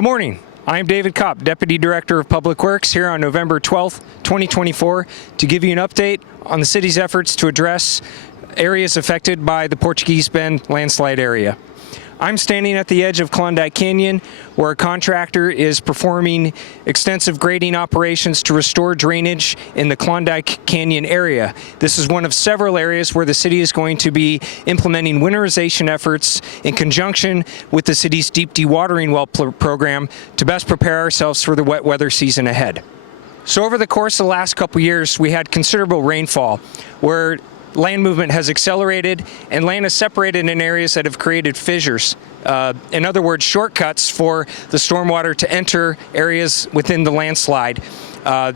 Good morning. I am David Copp, Deputy Director of Public Works, here on November 12th, 2024, to give you an update on the city's efforts to address areas affected by the Portuguese Bend landslide area. I'm standing at the edge of Klondike Canyon, where a contractor is performing extensive grading operations to restore drainage in the Klondike Canyon area. This is one of several areas where the city is going to be implementing winterization efforts in conjunction with the city's deep dewatering well program to best prepare ourselves for the wet weather season ahead. So over the course of the last couple years, we had considerable rainfall where land movement has accelerated and land is separated in areas that have created fissures. In other words, shortcuts for the stormwater to enter areas within the landslide,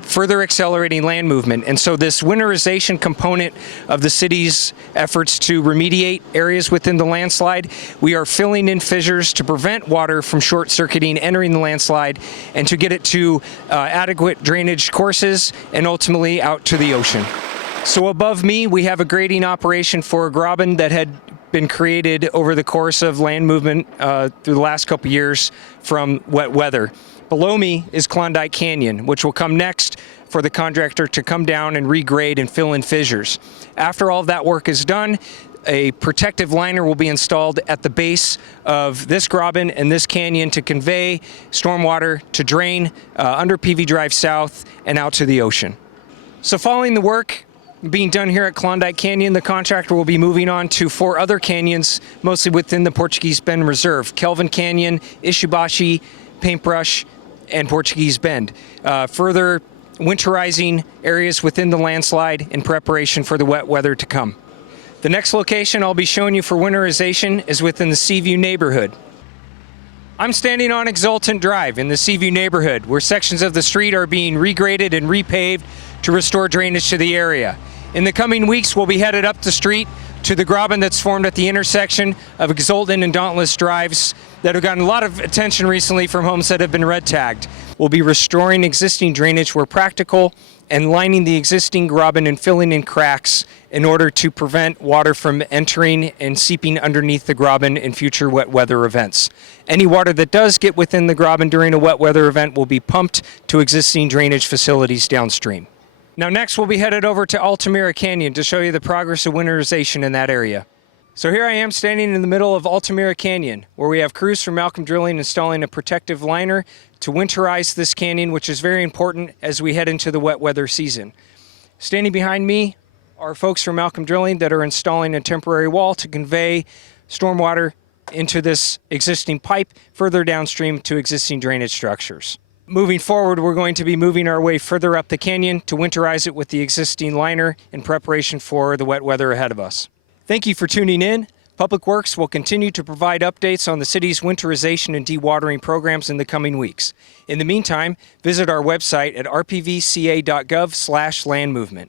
further accelerating land movement. And so this winterization component of the city's efforts to remediate areas within the landslide, we are filling in fissures to prevent water from short-circuiting, entering the landslide, and to get it to adequate drainage courses and ultimately out to the ocean. So above me, we have a grading operation for a graben that had been created over the course of land movement through the last couple years from wet weather. Below me is Klondike Canyon, which will come next for the contractor to come down and regrade and fill in fissures. After all of that work is done, a protective liner will be installed at the base of this graben and this canyon to convey stormwater to drain under PV Drive South and out to the ocean. So following the work being done here at Klondike Canyon, the contractor will be moving on to 4 other canyons, mostly within the Portuguese Bend Reserve: Kelvin Canyon, Ishibashi, Paintbrush, and Portuguese Bend. Further winterizing areas within the landslide in preparation for the wet weather to come. The next location I'll be showing you for winterization is within the Seaview neighborhood. I'm standing on Exultant Drive in the Seaview neighborhood, where sections of the street are being regraded and repaved to restore drainage to the area. In the coming weeks, we'll be headed up the street to the graben that's formed at the intersection of Exultant and Dauntless Drives that have gotten a lot of attention recently from homes that have been red tagged. We'll be restoring existing drainage where practical and lining the existing graben and filling in cracks in order to prevent water from entering and seeping underneath the graben in future wet weather events. Any water that does get within the graben during a wet weather event will be pumped to existing drainage facilities downstream. Now next we'll be headed over to Altamira Canyon to show you the progress of winterization in that area. So here I am standing in the middle of Altamira Canyon, where we have crews from Malcolm Drilling installing a protective liner to winterize this canyon, which is very important as we head into the wet weather season. Standing behind me are folks from Malcolm Drilling that are installing a temporary wall to convey stormwater into this existing pipe further downstream to existing drainage structures. Moving forward, we're going to be moving our way further up the canyon to winterize it with the existing liner in preparation for the wet weather ahead of us. Thank you for tuning in. Public Works will continue to provide updates on the city's winterization and dewatering programs in the coming weeks. In the meantime, visit our website at rpvca.gov/landmovement.